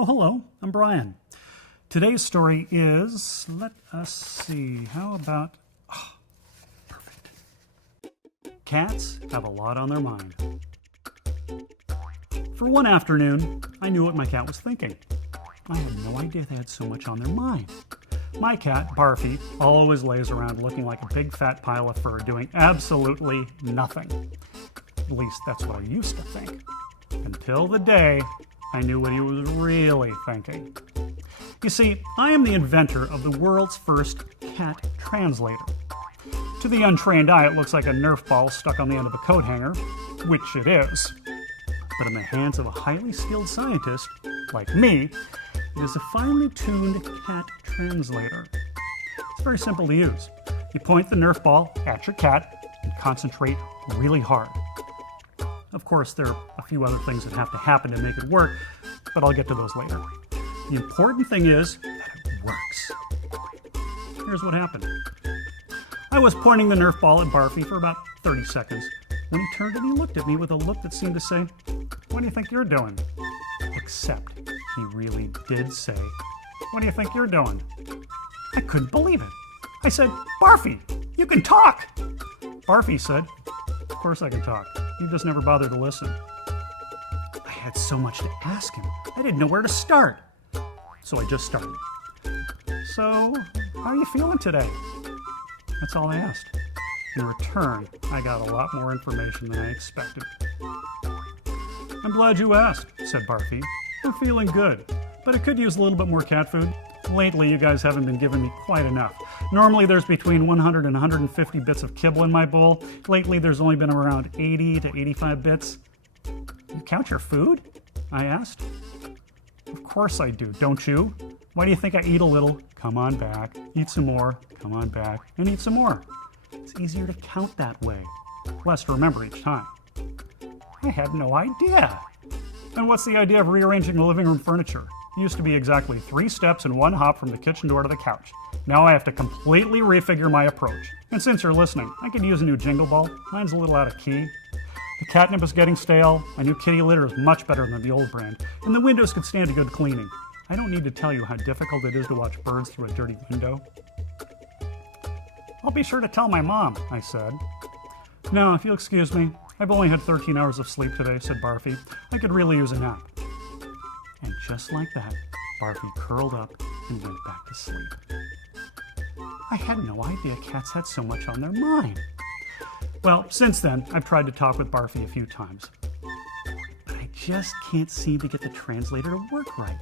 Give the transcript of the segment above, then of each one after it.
Oh, hello, I'm Brian. Today's story is, let us see, how about, perfect. Cats have a lot on their mind. For one afternoon, I knew what my cat was thinking. I had no idea they had so much on their mind. My cat, Barfy, always lays around looking like a big fat pile of fur doing absolutely nothing. At least that's what I used to think. Until the day I knew what he was really thinking. You see, I am the inventor of the world's first Cat Translator. To the untrained eye, it looks like a Nerf ball stuck on the end of a coat hanger, which it is. But in the hands of a highly skilled scientist, like me, it is a finely tuned Cat Translator. It's very simple to use. You point the Nerf ball at your cat and concentrate really hard. Of course, there are a few other things that have to happen to make it work, but I'll get to those later. The important thing is that it works. Here's what happened. I was pointing the Nerf ball at Barfy for about 30 seconds when he turned and he looked at me with a look that seemed to say, "What do you think you're doing?" Except he really did say, "What do you think you're doing?" I couldn't believe it. I said, "Barfy, you can talk!" Barfy said, "Of course I can talk. You just never bothered to listen." I had so much to ask him. I didn't know where to start. So I just started. "So, how are you feeling today?" That's all I asked. In return, I got a lot more information than I expected. "I'm glad you asked," said Barfy. "I'm feeling good, but I could use a little bit more cat food. Lately, you guys haven't been giving me quite enough. Normally, there's between 100 and 150 bits of kibble in my bowl. Lately, there's only been around 80 to 85 bits. "You count your food?" I asked. "Of course I do, don't you? Why do you think I eat a little? Come on back. Eat some more. Come on back. And eat some more. It's easier to count that way. Less to remember each time." I had no idea. And what's the idea of rearranging the living room furniture? It used to be exactly 3 steps and 1 hop from the kitchen door to the couch. Now I have to completely refigure my approach. And since you're listening, I could use a new jingle ball. Mine's a little out of key. The catnip is getting stale. A new kitty litter is much better than the old brand. And the windows could stand a good cleaning. I don't need to tell you how difficult it is to watch birds through a dirty window. "I'll be sure to tell my mom," I said. "No, if you'll excuse me, I've only had 13 hours of sleep today," said Barfy. "I could really use a nap." And just like that, Barfy curled up and went back to sleep. I had no idea cats had so much on their mind. Well, since then, I've tried to talk with Barfy a few times. But I just can't seem to get the translator to work right.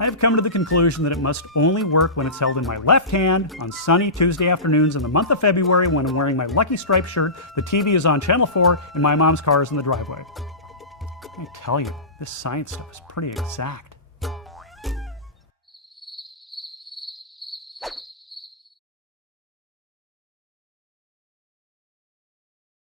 I have come to the conclusion that it must only work when it's held in my left hand on sunny Tuesday afternoons in the month of February when I'm wearing my Lucky Stripes shirt, the TV is on Channel 4, and my mom's car is in the driveway. I tell you, this science stuff is pretty exact.